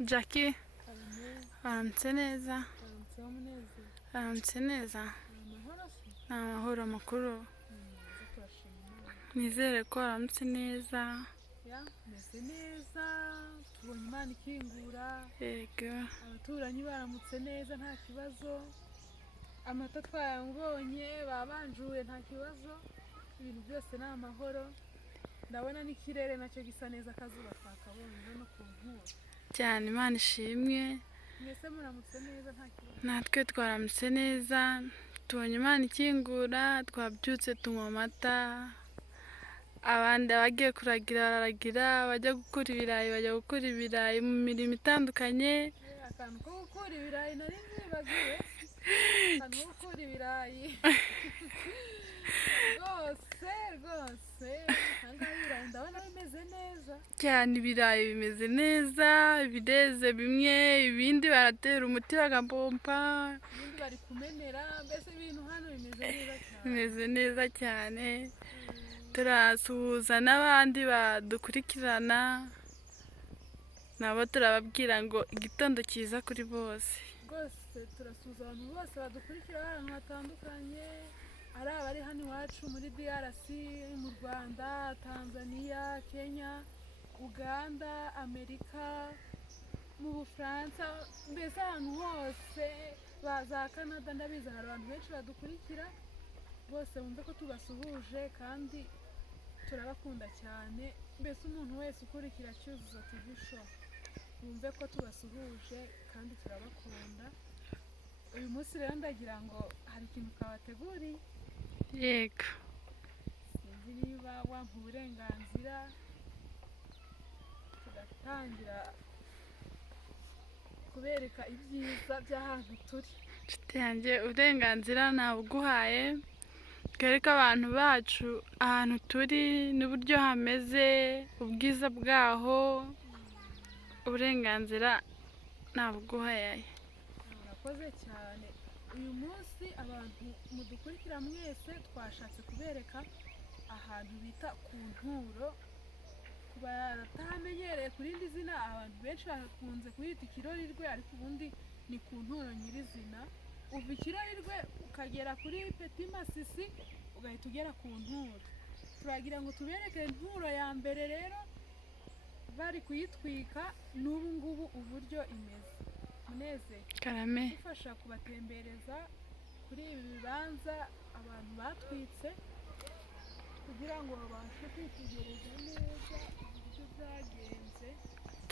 Jackie Karame, waramutse neza waramutseho Munezero. waramutse neza Amahoro se? ni amahoro makuru Neza turashima Imana. nizere ko waramutse neza Ya, meze neza, tubonye Imana ikingura, yego abaturanyi baramutse neza nta kibazo, amata twayabonye babanjuye nta kibazo, ibintu byose ni amahoro, ndabona n'ikirere nacyo gisa neza akazuba twakabonye no ku nkuru. cyane Imana ishimwe Mwese muramutse neza nta kibazo. natwe twaramutse neza tubonye Imana ikingura twabyutse tunywa amata abandi abagiye kuragira bararagira bajya gukura ibirayi bajya gukura ibirayi mu mirimo itandukanye Akantu ko gukura ibirayi nari nzibagiwe, akantu ko gukura ibirayi rwose ahangaha ibirayi ndabona bimeze neza. cyane ibirayi bimeze neza bireze bimwe ibindi baratera umuti bagapompa Ibindi bari kumenera, mbese ibintu hano bimeze neza cyane. bimeze neza cyane turasuhuza n'abandi badukurikirana nabo turababwira ngo igitondo cyiza kuri bose Rwose turasuhuza abantu bose badukurikira ahantu hatandukanye, ari abari hano iwacu muri DRC, mu Rwanda, Tanzania, Kenya, Uganda, Amerika, mu Bufaransa, mbese ahantu hose, za Canada, ndabizi hari abantu benshi badukurikira, bose bumve ko tubasuhuje kandi turabakunda cyane, mbese umuntu wese ukurikira Cyuzuzo TV show bumve ko tubasuhuje kandi turabakunda. Uyu munsi rero ndagira ngo hari ikintu kabateguriye, yego sinzi niba wampa uburenganzira tugatangira kubereka ibyiza by'ahantu turi. inshuti yanjye uburenganzira nabuguhaye twereke abantu bacu ahantu turi n'uburyo hameze ubwiza bwaho uburenganzira nabuguhaye Murakoze cyane. Uyu munsi abantu mudukurikira mwese twashatse kubereka ahantu bita ku Nturo, ku batamenyereye ku rindi zina abantu benshi bakunze kuhita Ikirorirwe ariko ubundi ni ku Nturo nyirizina, uva Ikirorirwe ukagera kuri Petit Masisi ugahita ugera ku Nturo. Turagira ngo tubereke Nturo ya mbere rero bari kuyitwika n'ubu ngubu uburyo imeze. Muneze karame dufasha kubatembereza kuri ibi bibanza abantu batwitse kugira ngo babashe kwitegereza neza uburyo byagenze.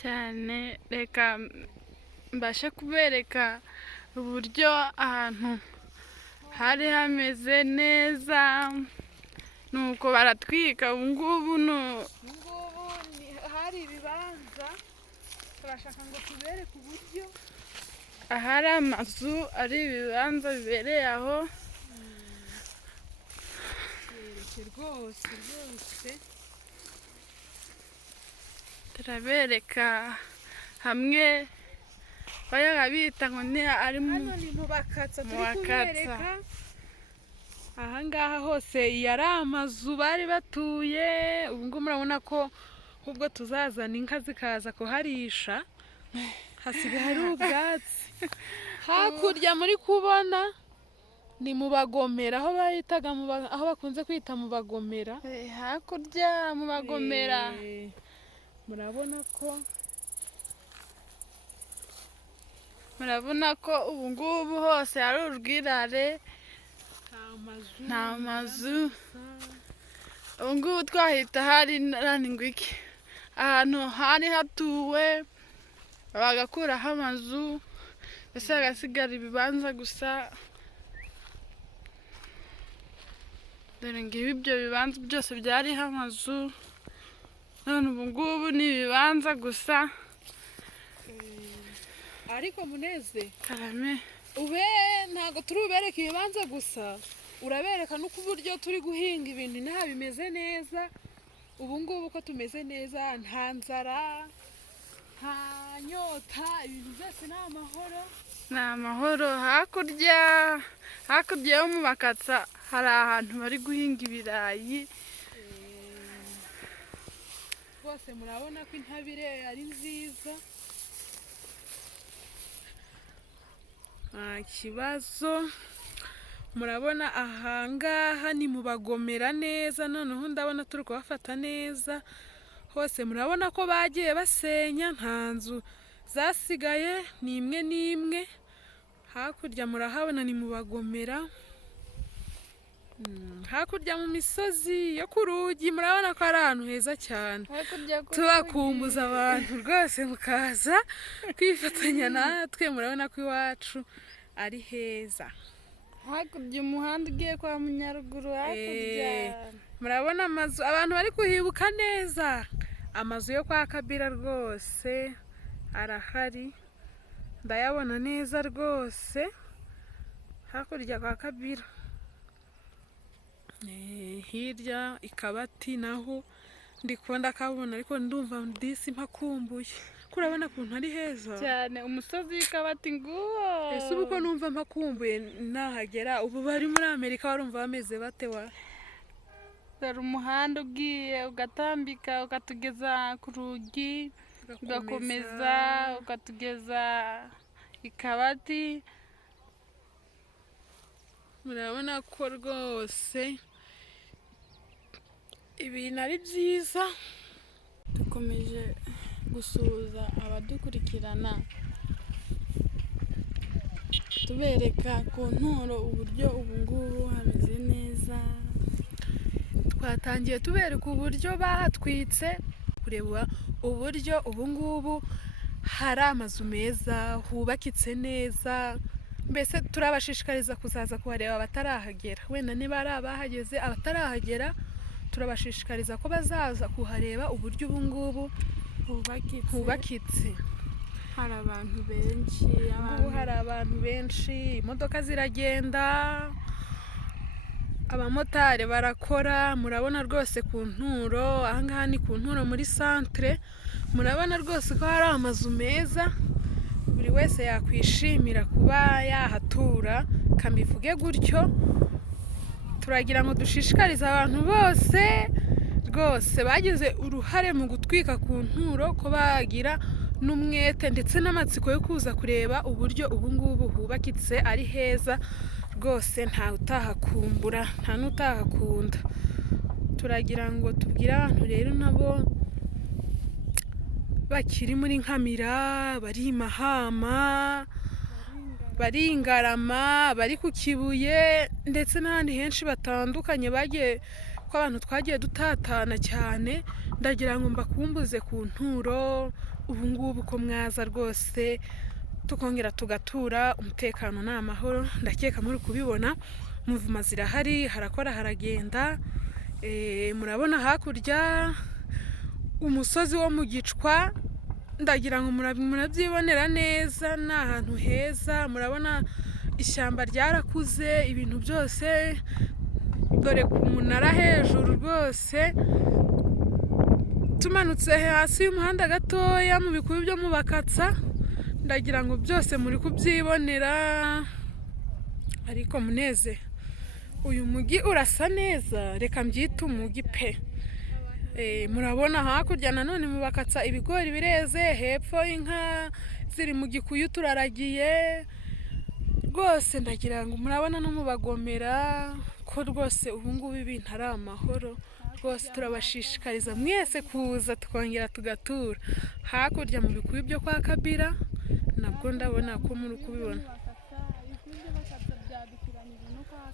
cyane reka mbashe kubereka uburyo ahantu hari hameze neza nuko baratwika ubu ngubu Hari ibibanza turashaka ngo tubereke uburyo ahari amazu ari ibibanza bibereye aho bereke rwose turabereka hamwe bayaga bita ngo ni ari hano ni mu Bakatsa mu turi Bakatsa. kubereka. Ahangaha hose yari amazu bari batuye, ubu ngubu murabona ko ubwo tuzazana inka zikaza kuharisha hasigaye hari ubwatsi. Hakurya muri kubona ni mu Bagomera, aho bahitaga aho bakunze kwita mu Bagomera. hakurya mu Bagomera murabona ko ubu ngubu hose hari urwirare nta mazu ubu ngubu twahita hari iki ahantu hari hatuwe bagakuraho amazu mbese hagasigara ibibanza gusa. Dore ngibi ibyo bibanza byose byariho amazu none ubu ngubu ni ibibanza gusa. Ariko Muneze karame ube ntabwo turi bubereke ibibanza gusa, urabereka n'uko uburyo turi guhinga ibintu inaha bimeze neza. Ubu ngubu ko tumeze neza, nta nzara nta nyota, ibintu byose ni amahoro. ni amahoro. Hakurya yo mu Bakatsa hari ahantu bari guhinga ibirayi Rwose murabona ko intabire ari nziza, nta kibazo. Murabona ahangaha ni mu Bagomera neza, noneho ndabona turi kubafata neza. Hose murabona ko bagiye basenya, nta nzu zasigaye ni imwe n'imwe. Hakurya murahabona ni mu Bagomera. Hakurya mu misozi yo ku Rugi murabona ko ari ahantu heza cyane. Tubakumbuza abantu rwose mukaza kwifatanya natwe, murabona ko iwacu ari heza. Hakurya umuhanda ugiye kwa Munyaruguru, hakurya murabona amazu, abantu bari kuhibuka neza. Amazu yo kwa Kabila rwose arahari, ndayabona neza rwose hakurya kwa Kabila. Hirya Ikabati naho ndikunda kabona, ariko ndumva disi mpakumbuye. Kurabona kuntu ari heza cyane, umusozi w'Ikabati nguwo. Ese ubu ko numva mpakumbuye nahagera. Ubu bari muri Amerika barumva bameze bate wa? Dore umuhanda ugiye ugatambika ukatugeza ku Rugi, ugakomeza ukatugeza Ikabati. Murabona ko rwose ibintu ari byiza. Dukomeje gusuhuza abadukurikirana, tubereka ku Nturo uburyo ubu ngubu hameze neza. Twatangiye tubereka uburyo bahatwitse, kureba uburyo ubu ngubu hari amazu meza, hubakitse neza. Mbese turabashishikariza kuzaza kuhareba abatarahagera. Wenda niba ari abahageze, abatarahagera turabashishikariza ko bazaza kuhareba uburyo ubu ngubu hubakitse. Hari abantu benshi, hari abantu benshi, imodoka ziragenda, abamotari barakora. Murabona rwose ku Nturo, ahangaha ni ku Nturo muri centre. Murabona rwose ko hari amazu meza, buri wese yakwishimira kuba yahatura. Kambivuge gutyo, turagira ngo dushishikarize abantu bose rwose bagize uruhare mu gutwika ku Nturo ko bagira n'umwete ndetse n'amatsiko yo kuza kureba uburyo ubu ngubu hubakitse ari heza rwose. Nta utahakumbura, nta n'utahakunda. Turagira ngo tubwire abantu rero nabo bakiri muri Nkamira, bari Mahama, bari Ngarama, bari ku Kibuye ndetse n'ahandi henshi batandukanye bagiye, ko abantu twagiye dutatana cyane. Ndagira ngo mbakumbuze ku Nturo ubu ngubu ko mwaza rwose tukongera tugatura. Umutekano ni amahoro, ndakeka muri kubibona. Muvuma zirahari, harakora haragenda. Murabona hakurya umusozi wo mu Gicwa, ndagira ngo murabyibonera neza, ni ahantu heza. Murabona ishyamba ryarakuze, ibintu byose. Dore ku munara hejuru rwose, tumanutse hasi y'umuhanda gatoya mu bikubi byo mu Bakatsa, ndagira ngo byose muri kubyibonera. Ariko muneze, uyu mujyi urasa neza, reka mbyite umujyi pe. Murabona hakurya nanone mu Bakatsa ibigori bireze, hepfo inka ziri mu gikuyu turaragiye rwose. Ndagira ngo murabona no mu Bagomera ko rwose ubu ngubu ibintu ari amahoro rwose. Turabashishikariza mwese kuza tukongera tugatura. Hakurya mu bikubi byo kwa Kabila nabwo ndabona ko muri kubibona,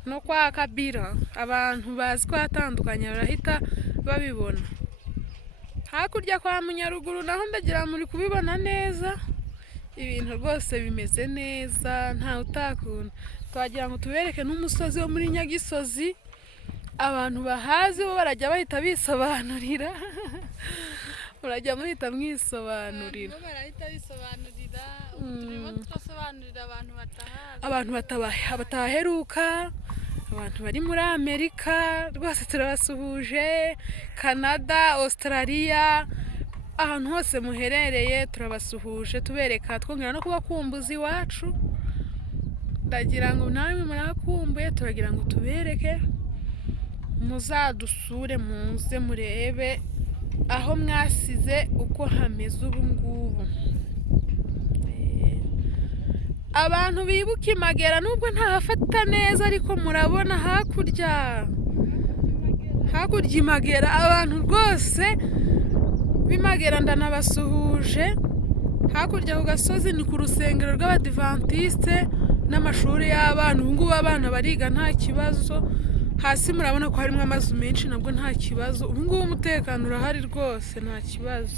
no kwa Kabila abantu bazi ko hatandukanye barahita babibona. Hakurya kwa Munyaruguru naho ndagira muri kubibona neza, ibintu rwose bimeze neza, nta utakunda. Twagira ngo tubereke n'umusozi wo muri Nyagisozi, abantu bahazi bo barajya bahita bisobanurira. Murajya muhita mwisobanurira. Turimo turasobanurira abantu bataheruka, abantu bari muri Amerika rwose turabasuhuje. Canada, Australia, ahantu hose muherereye turabasuhuje, tubereka twongera no kubakumbuza iwacu. Ndagira ngo namwe murakumbuye, turagira ngo tubereke, muzadusure muze murebe aho mwasize uko hameze ubu ngubu. abantu bibuka Imagera nubwo ntahafata neza ariko murabona hakurya Imagera abantu rwose b'Imagera ndanabasuhuje. Hakurya ku gasozi ni ku rusengero rw'Abadivantiste n'amashuri y'abana. Ubu ngubu abana bariga nta kibazo. Hasi murabona ko harimo amazu menshi nabwo nta kibazo. Ubu ngubu umutekano urahari rwose nta kibazo.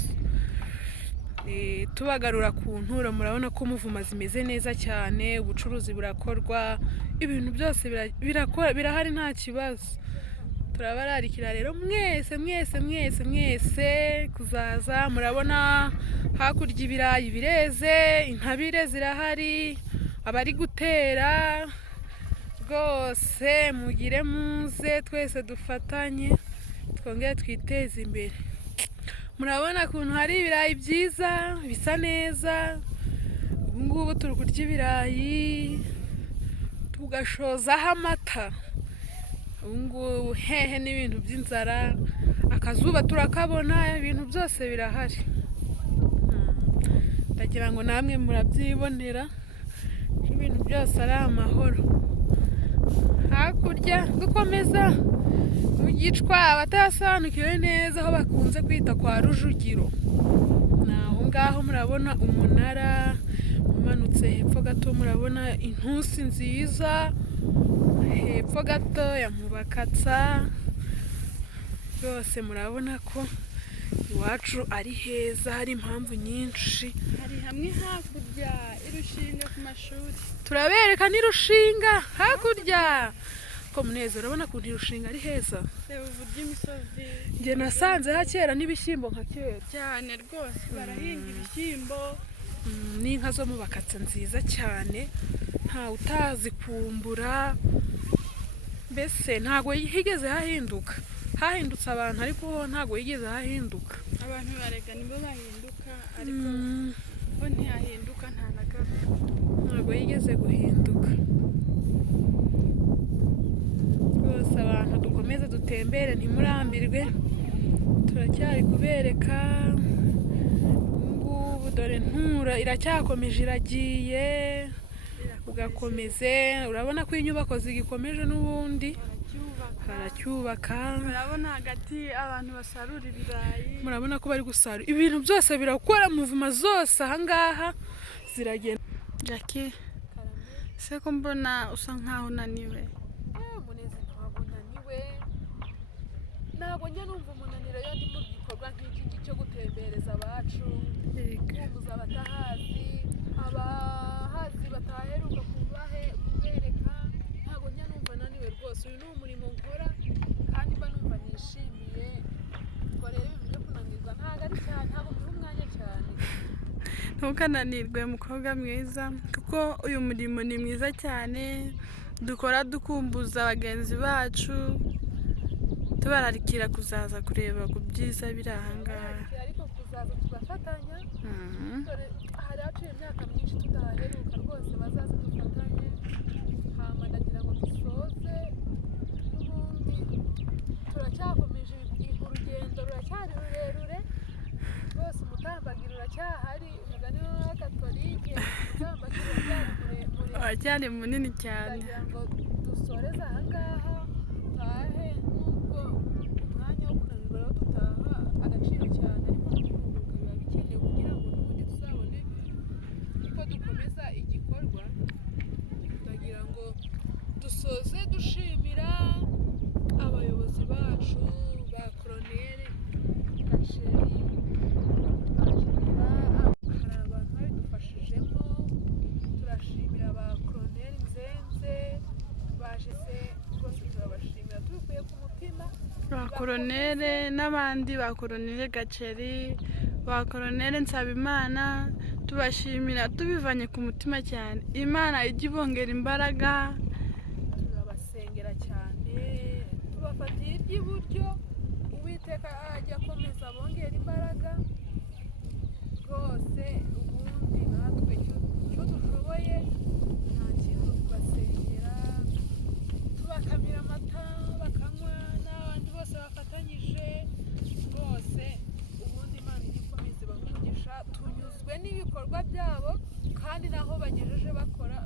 Tubagarura ku ntura murabona ko Muvuma zimeze neza cyane, ubucuruzi burakorwa, ibintu byose birahari nta kibazo. Turabararikira rero mwese kuzaza. Murabona hakurya ibirayi bireze, intabire zirahari, abari gutera rwose mugire muze twese dufatanye twongere twiteze imbere. Murabona ukuntu hari ibirayi byiza bisa neza. Ubu ngubu turi kurya ibirayi tugashozaho amata. Ubu ngubu hehe n'ibintu by'inzara, akazuba turakabona, ibintu byose birahari. Ndagira ngo namwe murabyibonera ibintu byose ari amahoro. Hakurya dukomeza mu Gicwa, abatasobanukiwe neza aho bakunze kwita kwa Rujugiro, naho ngaho murabona umunara. Umanutse hepfo gato murabona intusi nziza, hepfo gato ya Mubakatsa. Rwose murabona ko iwacu ari heza, hari impamvu nyinshi. Hari hamwe hakurya irushinga ku mashuri, turabereka n'irushinga hakurya. Ko Munezero urabona ukuntu irushinga ari heza. reba uburyo imisozi. Njye nasanze hakera n'ibishyimbo nka kera cyane rwose, barahinga ibishyimbo. N'inka zo Mubakatsa nziza cyane, ntawe utazikumbura. Mbese ntago higeze hahinduka, hahindutse abantu ariko ho ntago higeze hahinduka. Abantu barega nibo bahinduka ariko bo ntihahinduka nta na gato. Ntago yigeze guhinduka. Rwose abantu dukomeze dutembere ntimurambirwe, turacyari kubereka. Ubungubu dore ntura iracyakomeje iragiye, ugakomeze. Urabona ko inyubako zigikomeje n'ubundi baracyubaka. Murabona hagati abantu basarura ibirayi, murabona ko bari gusarura ibintu byose birakora. Muvuma zose ahangaha ziragenda. Jackie, se ko mbona usa nkaho unaniwe? Muneze ntabwo naniwe, ntabwo njya numva umunaniro iyo ndi mu gikorwa nk'iki cyo gutembereza abacu, kumbuza abatahazi, abahazi bataheruka kubereka. Ntabwo njya numva naniwe rwose. Uyu ni umurimo nkora kandi mba numva nishimiye. Ubwo rero ibintu byo kunanirwa ntabwo ari cyane, ntabwo mbiha umwanya cyane. Ntukananirwe mukobwa mwiza, kuko uyu murimo ni mwiza cyane. Dukora dukumbuza bagenzi bacu, tubararikira kuzaza kureba ku byiza biri ahangaha. Ariko kuzaza tugafatanya. Hari haciye imyaka myinshi tutahaheruka rwose, bazaze dufatanye. Hama ndagira ngo dusoze n'ubundi turacyakomeje. Urugendo ruracyari rurerure rwose, umutambagiro uracyahari. Umugani w'Abakatolike, umutambagiro uracyari muremure, uracyari munini cyane. ndagira ngo dusoreze ahangaha tahe, nubwo umwanya wo kunanirwa rero dutaha agaciro cyane, ariko no kuruhuka biba bikenewe kugira ngo n'ubundi tuzabone uko dukomeza igikorwa. Ndagira ngo dusoze dushimira abayobozi bacu ba Koloneli Gaceri, hari abantu babidufashijemo. Turashimira ba Koloneli Nzenze baje se rwose, turabashimira tubikuye ku mutima. Ba Koloneli n'abandi ba Koloneli Gaceri, ba Koloneli Nsabimana, tubashimira tubivanye ku mutima cyane. Imana ijye ibongera imbaraga. Turabasengera cyane, tubafatiye iry'iburyo. Uwiteka ajya akomeza abongera imbaraga rwose. Ubundi natwe icyo dushoboye nta kintu tubasengera, tubakamira amata bakanywa, n'abandi bose bafatanyije rwose. Ubundi Imana igikomeza ibaha umugisha. Tunyuzwe n'ibikorwa byabo kandi naho bagejeje bakora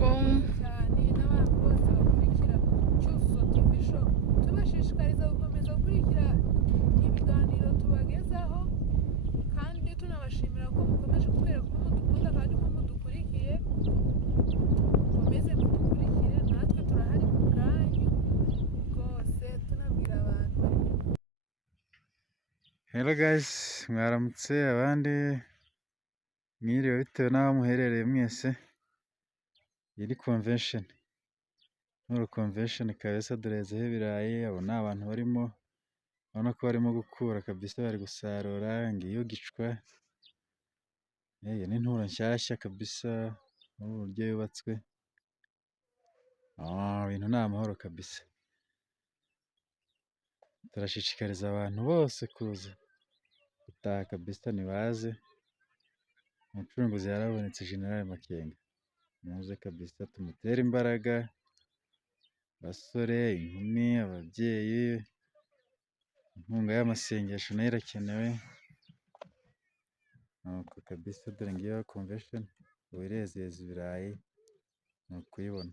yego cyane n'abantu bose bakurikira Cyuzuzo TV show, tubashishikariza gukomeza gukurikira ibiganiro tubagezaho, kandi tunabashimira ko mukomeje kutwereka ko mudukunda kandi ko mudukurikiye. Mukomeze mudukurikire, natwe turahari ku bwanyu rwose, tunabwira abantu Hello guys, mwaramutse abandi mwiriwe bitewe n'aho muherereye mwese. Iyi ni convention, Nturo convention kabisa, durezeho ibirayi. Abo ni abantu barimo, urabona ko barimo gukura kabisa, bari gusarura. Ngiyo gicwa, iyi ni inturo nshyashya kabisa muri ubu buryo yubatswe. Ibintu ni amahoro kabisa. Turashishikariza abantu bose kuza gutaha kabisa, nibaze. Umucunguzi yarabonetse, General Makenga. Muze kabisa tumutere imbaraga, basore, inkumi, ababyeyi. Inkunga y'amasengesho nayo irakenewe. Nuko kabisa, dore ngiyo convention, ubu irezeza ibirayi, ni ukuyibona.